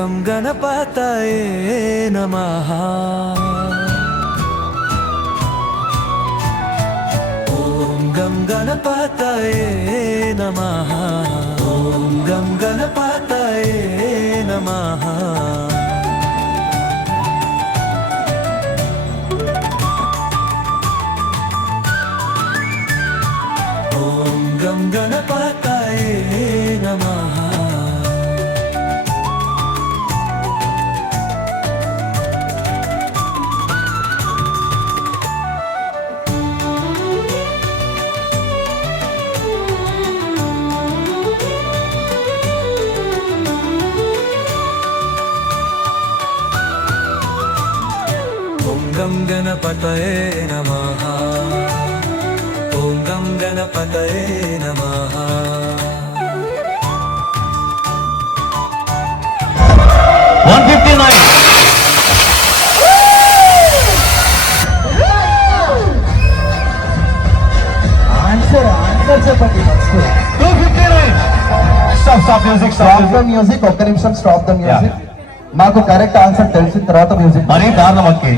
గం గణపతయే నమః ఓం గం గణపతయే నమః ఓం గం గణపతయే నమః ఓం గం గణపతయే నమః ఓం గం గణపతయే నమః ఓం గం గణపతయే నమః 159 ఆన్సర్ చెప్పండి ఫస్ట్ 259 స్టాప్ మ్యూజిక్ ఒక్క నిమిషం స్టాప్ ద మ్యూజిక్ మాకు కరెక్ట్ ఆన్సర్ తెలిసిన తర్వాత మ్యూజిక్ మరీ దారుణం అక్కి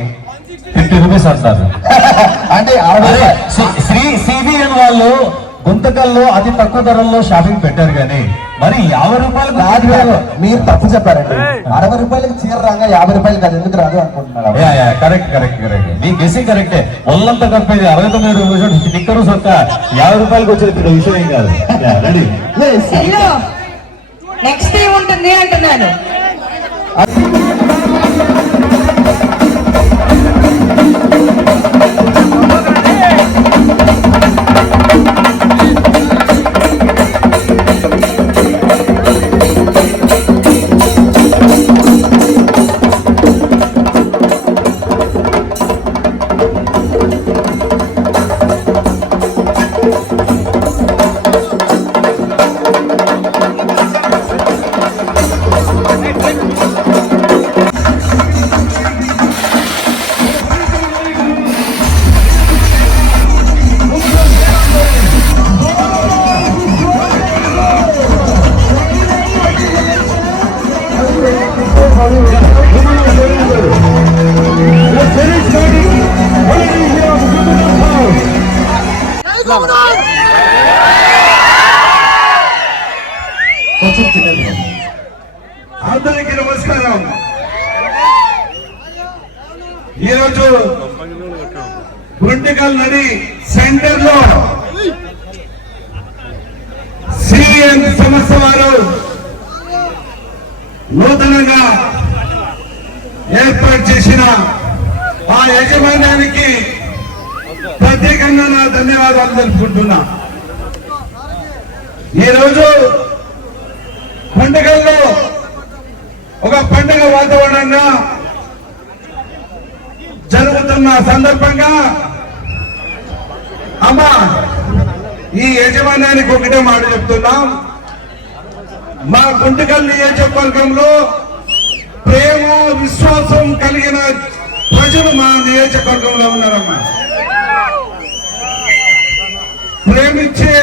50 రూపీస్ అంటారు అంటే శ్రీ సిబిఎన్ వాళ్ళు గుంతకల్లో అతి తక్కువ ధరల్లో షాపింగ్ పెట్టారు కానీ మరి 50 రూపాయలు కాదు మీరు తప్పు చెప్పారండి 60 రూపాయలకి చీర రాగా 50 రూపాయలకి అది ఎందుకు రాదు అనుకుంటున్నారు కరెక్ట్ మీ గెసింగ్ కరెక్టే ఒళ్ళంతా కలిపేది 69 రూపాయలు స్టిక్కరు సొక్క 50 రూపాయలకి వచ్చేది విషయం ఏం కాదు రెడీ నెక్స్ట్ ఏముంటుంది అంటున్నాను. అందరికీ నమస్కారం. ఈరోజు గుంటికల్ నది సెంటర్ లో సిఎన్ సంస్థ వారు నూతనంగా ఏర్పాటు చేసిన ఆ యజమాన్యానికి ప్రత్యేకంగా నా ధన్యవాదాలు తెలుపుకుంటున్నా. ఈరోజు గుంటికల్లో ఒక పండుగ వాతావరణంగా జరుగుతున్న సందర్భంగా అమ్మా ఈ యజమాన్యానికి ఒకటే మాట చెప్తున్నాం. మా గుంటికల్ నియోజకవర్గంలో ప్రేమ విశ్వాసం కలిగిన ప్రజలు మా నియోజకవర్గంలో ఉన్నారమ్మా. ప్రేమించే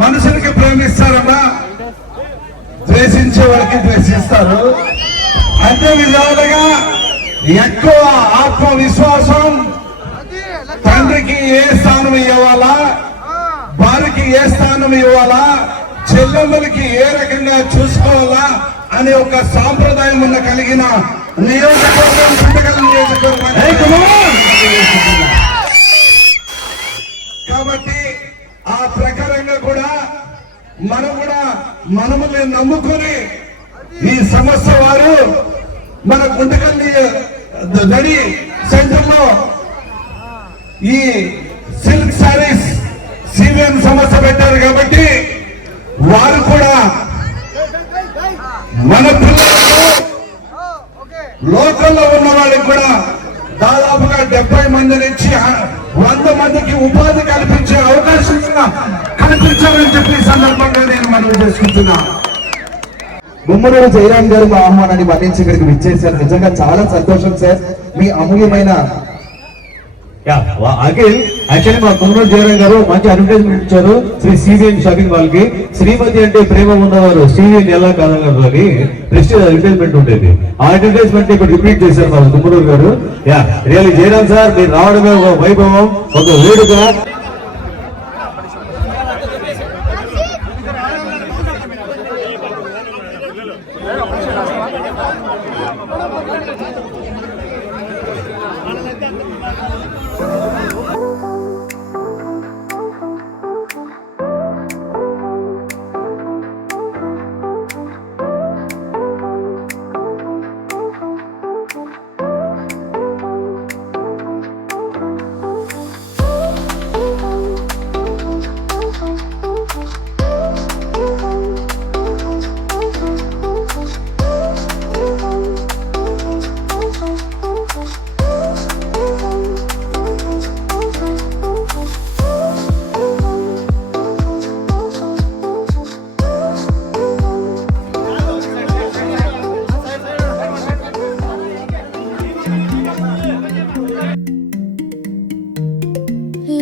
మనుషులకి ప్రేమిస్తారమ్మా, ద్వేషించే వాళ్ళకి ద్వేషిస్తారు. అదే విధాలుగా ఎక్కువ ఆత్మవిశ్వాసం, తండ్రికి ఏ స్థానం ఇవ్వాలా, భార్యకి ఏ స్థానం ఇవ్వాలా, చెల్లెమ్మలకి ఏ రకంగా చూసుకోవాలా అనే ఒక సాంప్రదాయం ఉన్న కలిగిన నియోజకవర్గం గుంటికల్ నియోజకవర్గం. కాబట్టి ఆ ప్రకారంగా కూడా మనముల్ని నమ్ముకొని ఈ సంస్థ వారు మన గుంటికల్ నడి సెంటర్ లో ఈ సిల్క్ సారీస్ సివిఎం సంస్థ పెట్టారు. కాబట్టి వారు కూడా మన పిల్లలకు లోకల్లో ఉన్న వాళ్ళకి కూడా దాదాపుగా 70 మంది నుంచి 100 మందికి ఉపాధి కల్పించే అవకాశం కల్పించాలని చెప్పి సందర్భంగా నేను మనవి చేసుకుంటున్నా. గుమ్మనూరు జయరాం గారు మా ఆహ్వానాన్ని మన్నించి ఇక్కడికి విచ్చేశారు. నిజంగా చాలా సంతోషం సార్. మీ అమూల్యమైన అఖిల్ యాక్చువల్లీ మా కుమ్మనూరు జయరాం గారు మంచి అడ్వర్టైజ్మెంట్ ఇచ్చారు శ్రీ సివిఎన్ షాపింగ్ మాల్ కి. శ్రీమతి అంటే ప్రేమ ఉన్నవారు సివిఎన్ ఎలా కాదన్నారు అని ప్రెస్టీజ్ అడ్వర్టైజ్మెంట్ ఉండేది. ఆ అడ్వర్టైజ్మెంట్ ఇప్పుడు రిపీట్ చేశారు మా కుమ్మనూరు గారు. రియల్లీ జయరాం సార్ మీరు రావడమే ఒక వైభవం, ఒక వేడుక.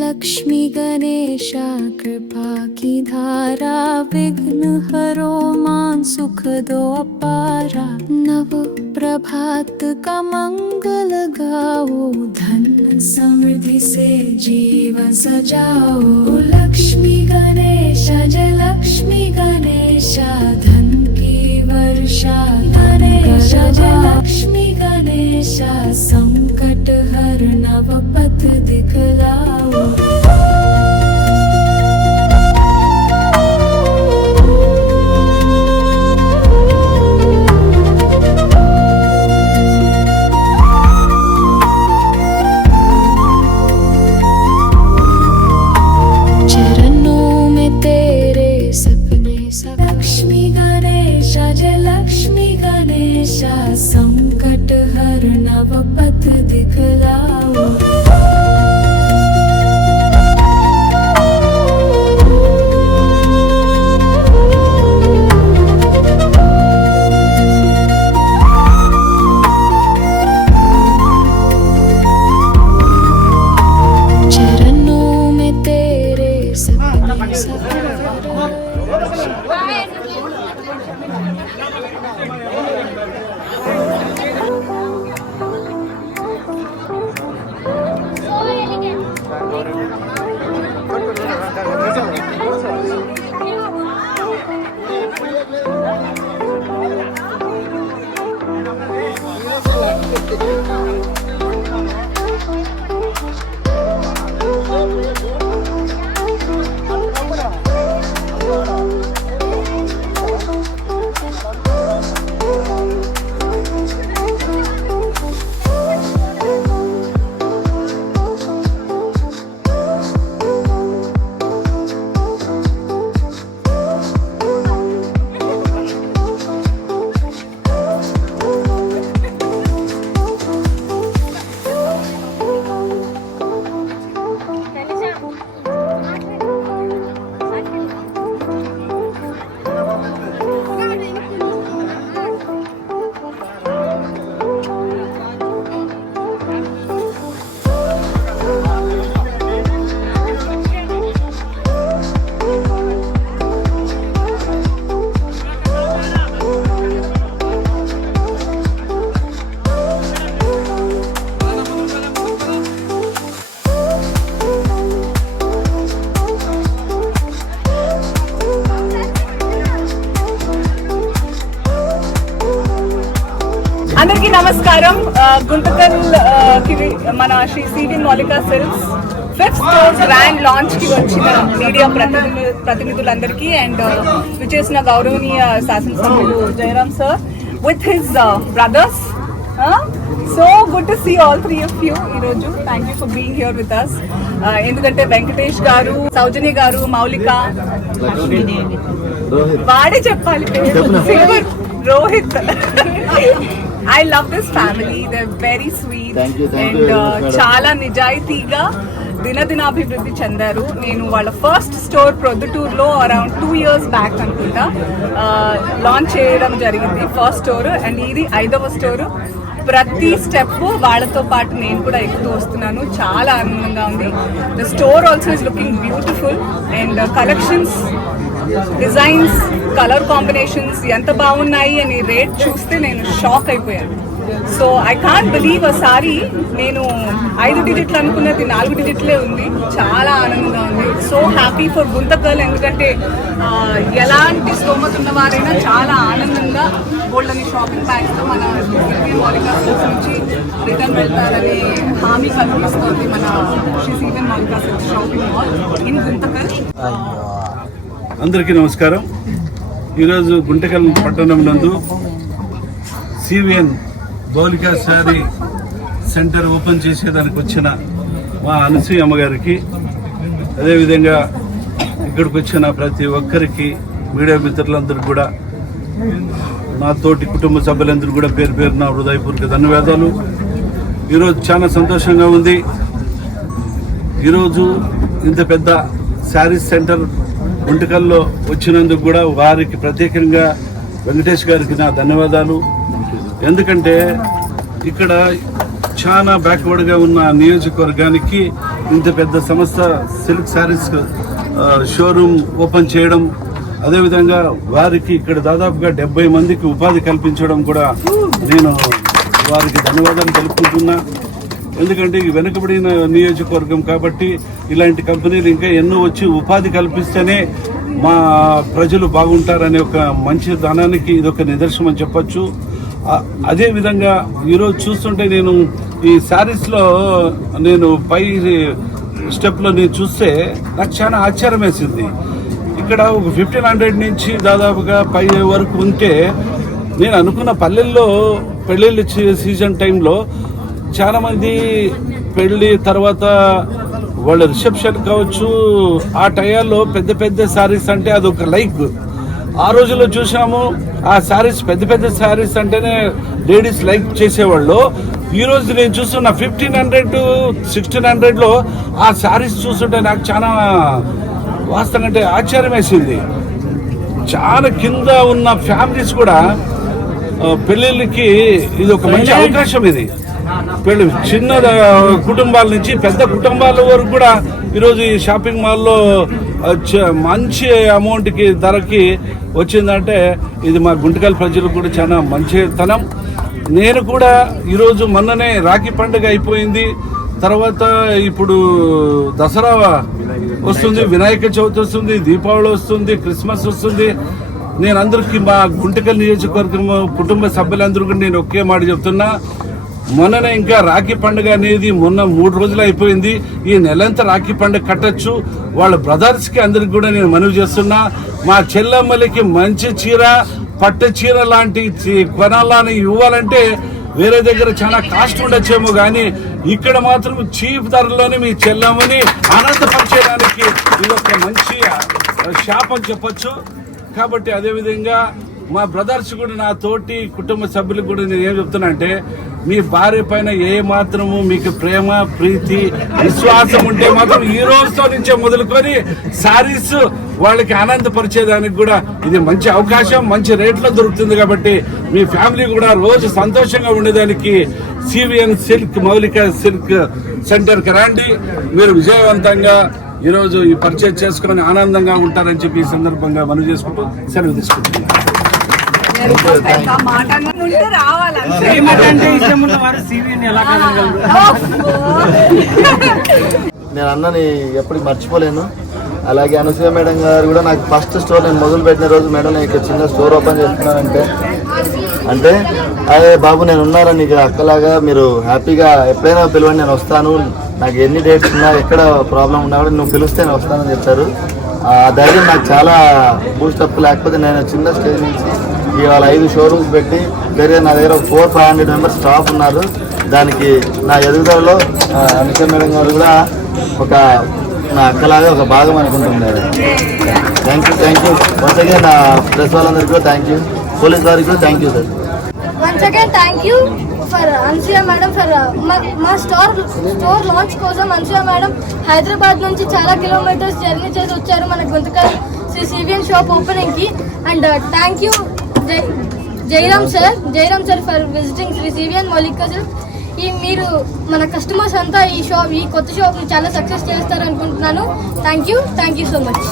लक्ष्मी गणेशा कृपा की धारा, विघ्न हरो मान सुख दो अपारा। नव प्रभात का मंगल गाओ, धन समृद्धि से जीवन सजाओ। लक्ष्मी गणेशा जय लक्ष्मी गणेशा, धन की वर्षा गणेशा जय लक्ष्मी गणेशा। संकट हर नव पथ दिखलाओ। चरणों में तेरे सपने सब। लक्ष्मी गणेशा जय लक्ष्मी गणेशा, संकट हर नव पथ दिखलाओ। चरणों में तेरे सपने सब। అందరికీ నమస్కారం. గుంతకల్ కి మన శ్రీ సివిఎన్ మౌలిక Silks 5th store grand launch కి వచ్చిన మీడియా ప్రతినిధులందరికీ అండ్ విచ్చేసిన గౌరవనీయ శాసనసభ్యులు Jayaram sir with his brothers. So good to see all 3 of you ఈరోజు. Thank you for being here with us. ఎందుకంటే వెంకటేష్ గారు, సౌజన్య గారు, మౌలిక, వాడే చెప్పాలి పేరు, Rohit. I love this family. They're very sweet and చాలా నిజాయితీగా దినదినాభివృద్ధి చెందారు. నేను వాళ్ళ ఫస్ట్ స్టోర్ ప్రొద్దుటూరులో అరౌండ్ 2 years బ్యాక్ అనుకుంటా లాంచ్ చేయడం జరిగింది ఫస్ట్ స్టోర్, అండ్ ఇది 5వ స్టోరు. ప్రతి స్టెప్ వాళ్ళతో పాటు నేను కూడా ఎక్కుతూ వస్తున్నాను. చాలా ఆనందంగా ఉంది. The store also is looking beautiful and collections, designs, colour combinations ఎంత బాగున్నాయి అని రేట్ చూస్తే నేను షాక్ అయిపోయాను. సో ఐ కాంట్ బిలీవ్ ఆ సారీ నేను 5 డిజిట్లు అనుకున్నది 4 డిజిట్లే ఉంది. చాలా ఆనందంగా ఉంది. So happy for Guntakal. ఎందుకంటే ఎలాంటి స్తోమత ఉన్న వారైనా చాలా ఆనందంగా గోల్డెన్ షాపింగ్ బ్యాగ్స్తో మన మౌలికా సిల్క్స్ నుంచి రిటర్న్ వెళ్తారని హామీ కల్పిస్తోంది మన Shri CVN Maulika silks shopping mall in Guntakal. అందరికీ నమస్కారం. ఈరోజు గుంటకల్ పట్టణం నందు CVN Maulika sari centre open చేసేదానికి వచ్చిన మా అనసూయ అమ్మగారికి, అదేవిధంగా ఇక్కడికి వచ్చిన ప్రతి ఒక్కరికి, మీడియా మిత్రులందరికీ కూడా, నా తోటి కుటుంబ సభ్యులందరూ కూడా పేరు పేరున హృదయపూర్వక ధన్యవాదాలు. ఈరోజు చాలా సంతోషంగా ఉంది. ఈరోజు ఇంత పెద్ద శారీస్ సెంటర్ గుంటకల్లో వచ్చినందుకు కూడా వారికి ప్రత్యేకంగా వెంకటేష్ గారికి నా ధన్యవాదాలు. ఎందుకంటే ఇక్కడ చాలా బ్యాక్వర్డ్గా ఉన్న నియోజకవర్గానికి ఇంత పెద్ద సంస్థ సిల్క్ శారీస్ షోరూమ్ ఓపెన్ చేయడం, అదేవిధంగా వారికి ఇక్కడ దాదాపుగా 70 మందికి ఉపాధి కల్పించడం కూడా నేను వారికి ధన్యవాదాలు తెలుపుకుంటున్నా. ఎందుకంటే ఈ వెనుకబడిన నియోజకవర్గం కాబట్టి ఇలాంటి కంపెనీలు ఇంకా ఎన్నో వచ్చి ఉపాధి కల్పిస్తేనే మా ప్రజలు బాగుంటారనే ఒక మంచి ధనానికి ఇదొక నిదర్శనం అని చెప్పచ్చు. అదేవిధంగా ఈరోజు చూస్తుంటే నేను ఈ శారీస్లో నేను పై స్టెప్లో నేను చూస్తే నాకు చాలా ఆశ్చర్యం వేసింది. ఇక్కడ ఒక 1500 నుంచి దాదాపుగా పై వరకు ఉంటే నేను అనుకున్న పల్లెల్లో పెళ్ళిళ్ళ సీజన్ టైంలో చాలామంది పెళ్ళి తర్వాత వాళ్ళ రిసెప్షన్ కావచ్చు, ఆ టయాల్లో పెద్ద పెద్ద శారీస్ అంటే అదొక లైక్. ఆ రోజుల్లో చూసాము ఆ శారీస్, పెద్ద పెద్ద శారీస్ అంటేనే లేడీస్ లైక్ చేసేవాళ్ళు. ఈరోజు నేను చూస్తున్న 1500 to 1600లో ఆ శారీస్ చూస్తుంటే నాకు చాలా వాస్తవంగా అంటే ఆశ్చర్యం వేసింది. చాలా కింద ఉన్న ఫ్యామిలీస్ కూడా పెళ్ళిళ్ళకి ఇది ఒక మంచి అవకాశం. ఇది పెళ్ళి చిన్న కుటుంబాల నుంచి పెద్ద కుటుంబాల వరకు కూడా ఈరోజు ఈ షాపింగ్ మాల్లో మంచి అమౌంట్కి ధరకి వచ్చిందంటే ఇది మా గుంటకల్ ప్రజలకు కూడా చాలా మంచితనం. నేను కూడా ఈరోజు మొన్ననే రాఖీ పండుగ అయిపోయింది, తర్వాత ఇప్పుడు దసరా వస్తుంది, వినాయక చవితి వస్తుంది, దీపావళి వస్తుంది, క్రిస్మస్ వస్తుంది. నేను అందరికీ మా గుంటకల్ నియోజకవర్గం కుటుంబ సభ్యులందరూ కూడా నేను ఒకే మాట చెప్తున్నా, మొన్ననే ఇంకా రాఖీ పండుగ అనేది మొన్న 3 రోజులు అయిపోయింది. ఈ నెలంతా రాఖీ పండుగ కట్టచ్చు. వాళ్ళ బ్రదర్స్కి అందరికి కూడా నేను మనవి చేస్తున్నా, మా చెల్లెమ్మలకి మంచి చీర, పట్టు చీర లాంటి కొనాలని ఇవ్వాలంటే వేరే దగ్గర చాలా కాస్ట్ ఉండొచ్చేమో, కానీ ఇక్కడ మాత్రం చీప్ ధరలోనే మీ చెల్లెమ్మని ఆనందపరిచేయడానికి ఇది ఒక మంచి షాప్ అని చెప్పొచ్చు. కాబట్టి అదేవిధంగా మా బ్రదర్స్ కూడా, నా తోటి కుటుంబ సభ్యులకు కూడా నేను ఏం చెప్తున్నా అంటే, మీ భార్య పైన ఏ మాత్రము మీకు ప్రేమ, ప్రీతి, విశ్వాసం ఉంటే మాత్రం ఈ రోజుతో నుంచే మొదలుకొని శారీస్ వాళ్ళకి ఆనందపరిచేదానికి కూడా ఇది మంచి అవకాశం, మంచి రేట్లో దొరుకుతుంది. కాబట్టి మీ ఫ్యామిలీ కూడా రోజు సంతోషంగా ఉండేదానికి సివిఎన్ సిల్క్ మౌలిక సిల్క్ సెంటర్కి రండి. మీరు విజయవంతంగా ఈరోజు ఈ పర్చేజ్ చేసుకుని ఆనందంగా ఉంటారని చెప్పి ఈ సందర్భంగా మనవి చేసుకుంటూ సెలవు తీసుకుంటున్నాను. నేను అన్నని ఎప్పటికి మర్చిపోలేను. అలాగే అనసూయ మేడం గారు కూడా నాకు ఫస్ట్ స్టోర్ నేను మొదలు పెట్టిన రోజు, మేడం నేను ఇక్కడ చిన్న స్టోర్ ఓపెన్ చేస్తున్నానంటే అంటే అదే బాబు నేను ఉన్నాను నీకు అక్కలాగా, మీరు హ్యాపీగా ఎప్పుడైనా పిలవండి, నేను వస్తాను, నాకు ఎన్ని డేట్స్ ఉన్నా ఎక్కడ ప్రాబ్లం ఉన్నా కూడా నువ్వు పిలిస్తే నేను వస్తానని చెప్పారు. ఆ ధైర్యం నాకు చాలా బూస్టప్. లేకపోతే నేను చిన్న స్టేజ్ నుంచి ఇవాళ 5 షోరూమ్స్ పెట్టి వేరే నా దగ్గర 400-500 మెంబర్స్ స్టాఫ్ ఉన్నారు. దానికి నా ఎదుగుదలలో అనసూయ మేడం గారు కూడా ఒక నా అక్కలాగా ఒక భాగం అనుకుంటుంది. Thank you once again. నా ప్రెస్ వాళ్ళందరికీ కూడా థ్యాంక్ యూ, పోలీస్ వారికి కూడా thank you sir. Once again, thank you for Ansuya madam for మా స్టోర్ లాంచ్ కోసం. Ansuya madam హైదరాబాద్ నుంచి చాలా కిలోమీటర్స్ జర్నీ చేసి వచ్చారు మన Guntakal Shri CVN shop opening కి. And thank you. Jayaram sir for visiting Shri CVN మౌలిక సిల్క్స్. మీరు మన కస్టమర్స్ అంతా ఈ కొత్త షాప్ని చాలా సక్సెస్ చేస్తారు అనుకుంటున్నాను. Thank you so much.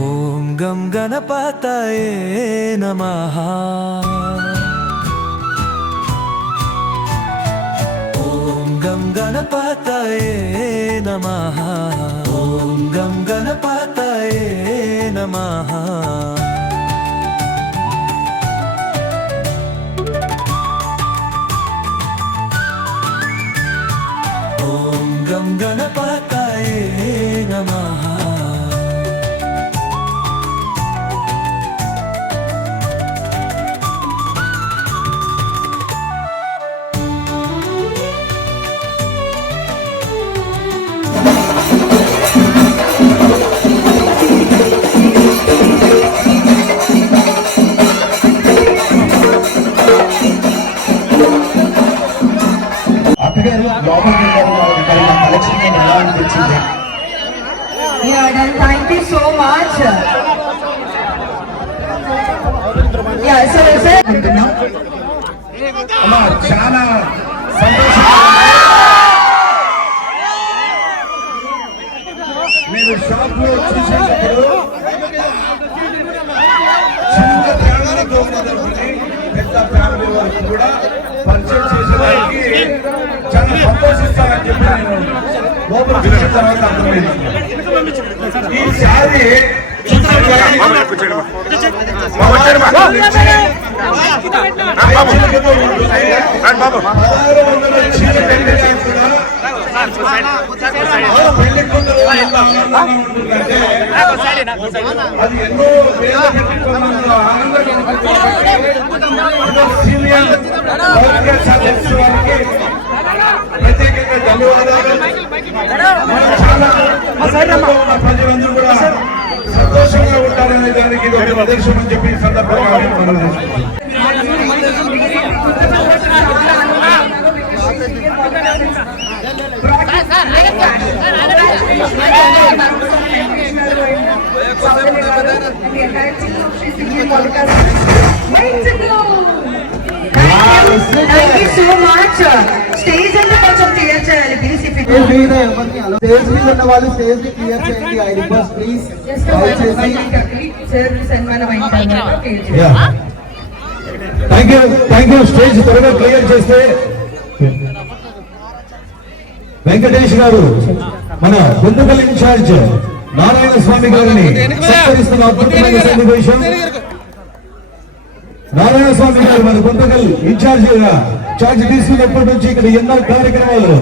ఓం గం గణపతయే నమః. ఓం గం గణపతయే నమః. ఓం గం గణపతయే నమః. ఓం గం గణపతయే నమః. అక్కగారు లోపలికి వెళ్ళారు, కలెక్షన్ ఎలా అనిపించింది? Thank you so much. అమ్మా, చాలా సంతోషంగా మీరు షాప్ లో చూసినప్పుడు చిన్న ఫ్యామిలీతో మొదలుకొని పెద్ద ఫ్యామిలీ వరకు కూడా పరిచయం చేసేవారికి చాలా సంతోషిస్తారని చెప్పి నేను లోపల చూసిన తర్వాత అర్థమైంది. ఈసారి అది ఎన్నో వేల పెట్టుకున్నందులో ప్రత్యేకంగా ధన్యవాదాలు. చాలా ప్రజలందరూ కూడా సంతోషంగా ఉంటారనే దానికి ఇది ఒక ప్రదర్శన అని చెప్పి ఈ సందర్భంగా Thank you so much. Stage అంతా కొంచెం క్లియర్ చేయాలి ప్లీజ్. స్టేజ్ మీద ఉన్న వాళ్ళు స్టేజ్ ని క్లియర్ చేయండి. I request please. Thank you. Stage త్వరగా క్లియర్ చేస్తే వెంకటేష్ గారు మన గుంతకల్ ఇన్ఛార్జ్ నారాయణ స్వామి గారిని సత్కరిస్తున్న అద్భుతమైన సన్నివేశం. నారాయణ స్వామి గారు మన గుంతకల్ ఛార్జ్ తీసుకున్నప్పటి నుంచి ఇక్కడ ఎన్నో కార్యక్రమాలు,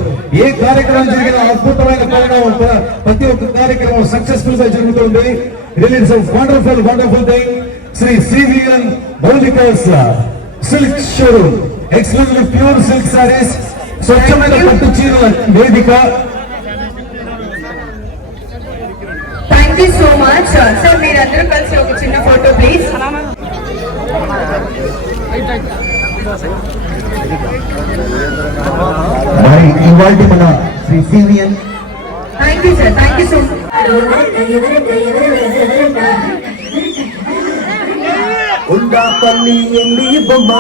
ఏ కార్యక్రమం జరిగినా అద్భుతమైన పరిణామం, ప్రతి ఒక్క కార్యక్రమం సక్సెస్ఫుల్ గా జరుగుతుంది. Release of wonderful thing. Shri CVN Maulika's silk showroom, exclusive pure silk saris, స్వచ్ఛమైన పట్టు చీరల వేదిక. Thank you so much. Sir మీరందరూ కలిసి ఒక చిన్న ఫోటో ప్లీజ్. మరి ఇవాళ మన Shri CVN thank you sir. Thank you so much. Undapalli MD బొమ్మ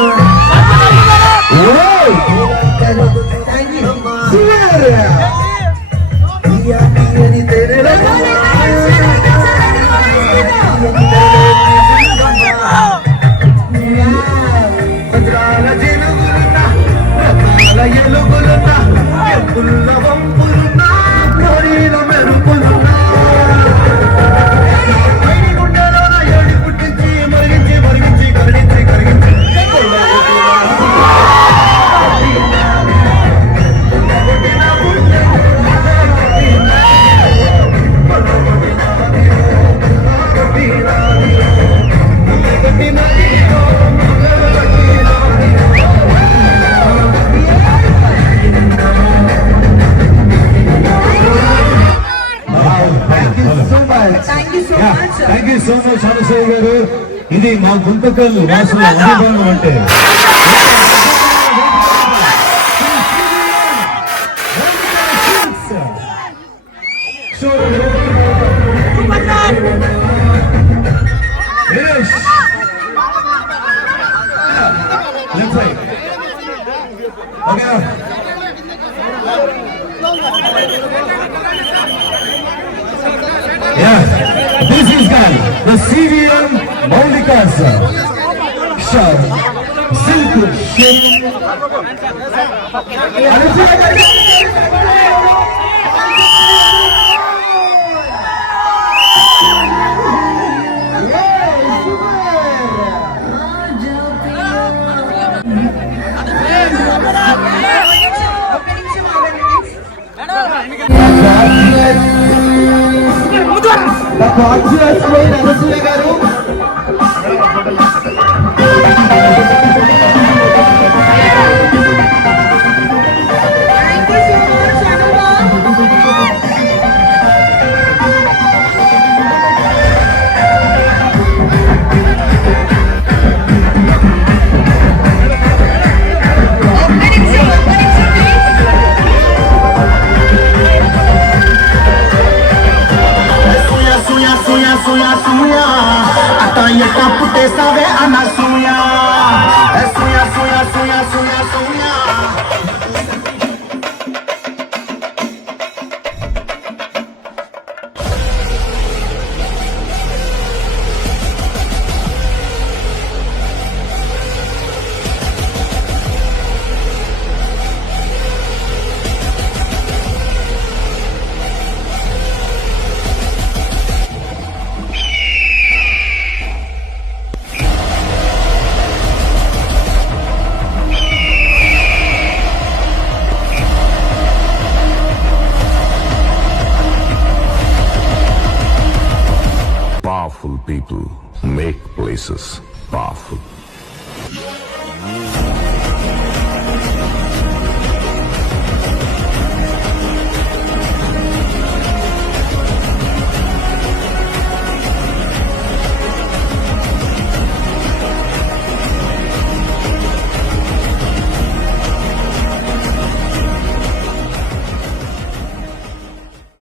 Thank you so much. Thank you so much Anasuya గారు. ఇది మా గుంతకల్ వాసుల అభిమానం అంటే. Left side. Okay. Yeah, this is the CVM Maulikas shirt, silk shirt. Anasuya గారు పుట్టేస్తావే Anasuya సూయ సూయ సూయ సూయ సూయ. Powerful people make places powerful.